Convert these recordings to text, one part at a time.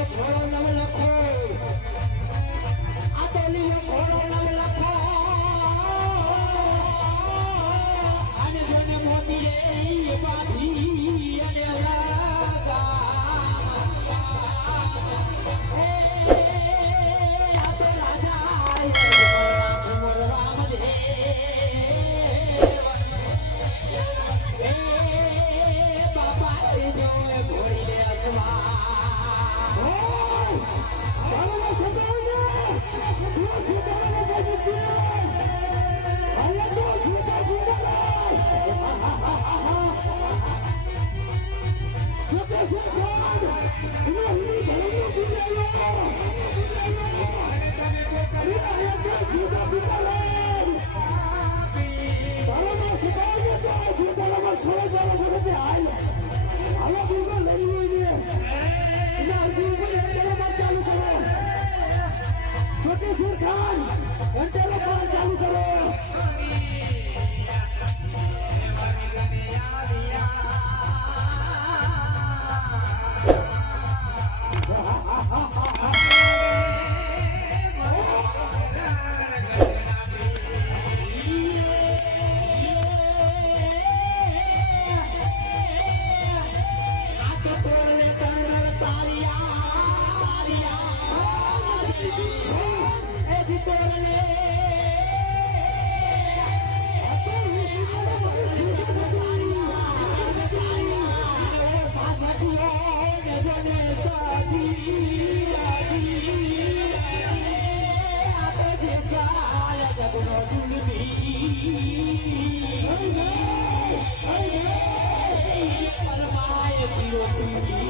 লক্ষ নব লক্ষ આજે આવતા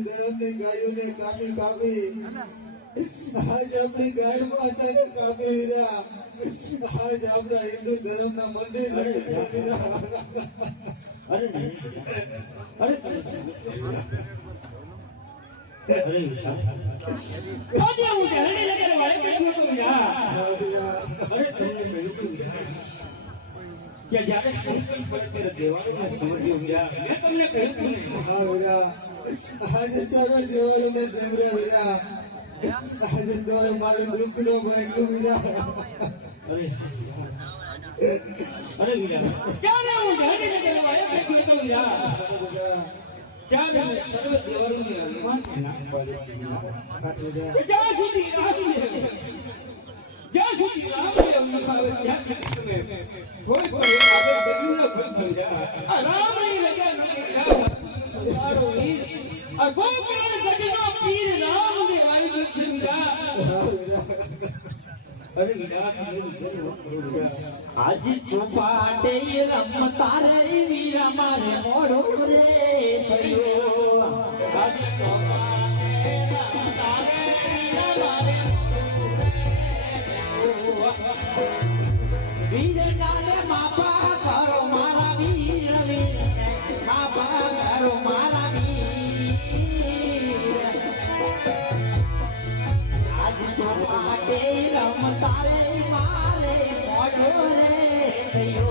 ધર્મની ગાયોને કાપી કાપી આજ આપણી ગાય માતાને કાપી વિરા આજ આપણા હિન્દુ ધર્મના મંદિર અરે જ્યારે સંસ્કૃત પર ત્યારે દેવાળોને સમજ્યો યાર મેં તમને કહ્યું તું હા વીરા આજે સર્વ દેવાલોને સેવર્યા વીરા આજે તમારે મારું. દુઃખ નો ભાગ્યું વીરા અરે અરે વીરા ત્યારે હું જહણી લગેરે વાળે બેઠો તો યાર વીરા ત્યારે સર્વ દેવાળોને અભિમાન નામ પાડ્યું હા વીરા કે જ્યાં સુધી ગોકુળ આજ છુપાટે રમતા રે વીરા મારે મોડો રે થયો. મારે વીર મારા થયો.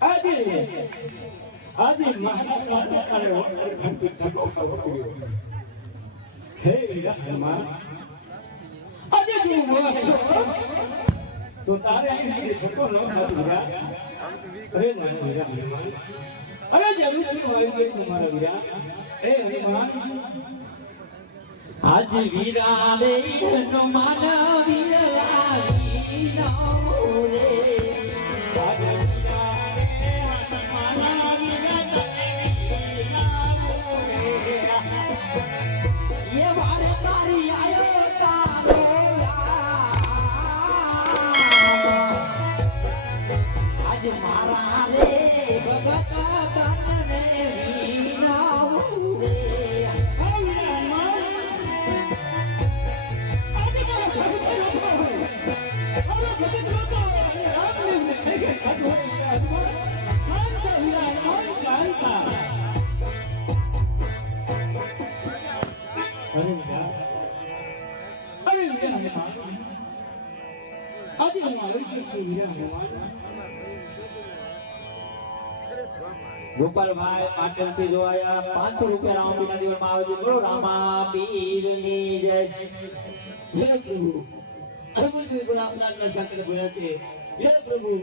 આદિ આદિ હે વીરા હનુમાન આજે તું બોલા તો તારે અહીં વીરા અરે વીરા વીરા ગોપાલભાઈ પાટણથી જોવાયા પાંચસો રૂપિયા રામપીના દિવસમાં આવે છે બોલો રામા પીરની જય હે પ્રભુ આ બધું પણ આપના આપના સાથે બોલ્યા છે હે પ્રભુ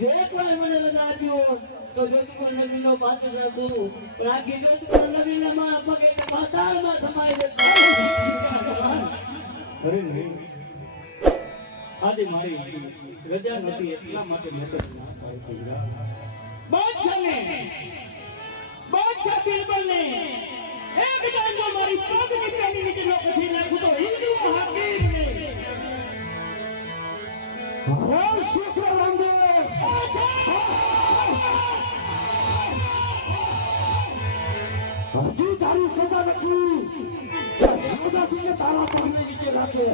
જે કોઈ મને બનાવ્યો તો જોતુપુર નગરીનો પાત્ર હતું પણ આ જોતુપુર નગરીના માં પગે પાતાળમાં સમાઈ જતા અરે નહીં. આજે મારી રજા નથી એટલા માટે મેં ના પાડી બાદશાહને બાદશાહ બિરબલને એક દાંડો મારી પગ નીચેની નીચે નો પૂછી નાખું તો હિન્દુ હાકીમને હર શુક્ર રંગે હજુ તારી સજા નથી. સજા તારા પગને નીચે રાખે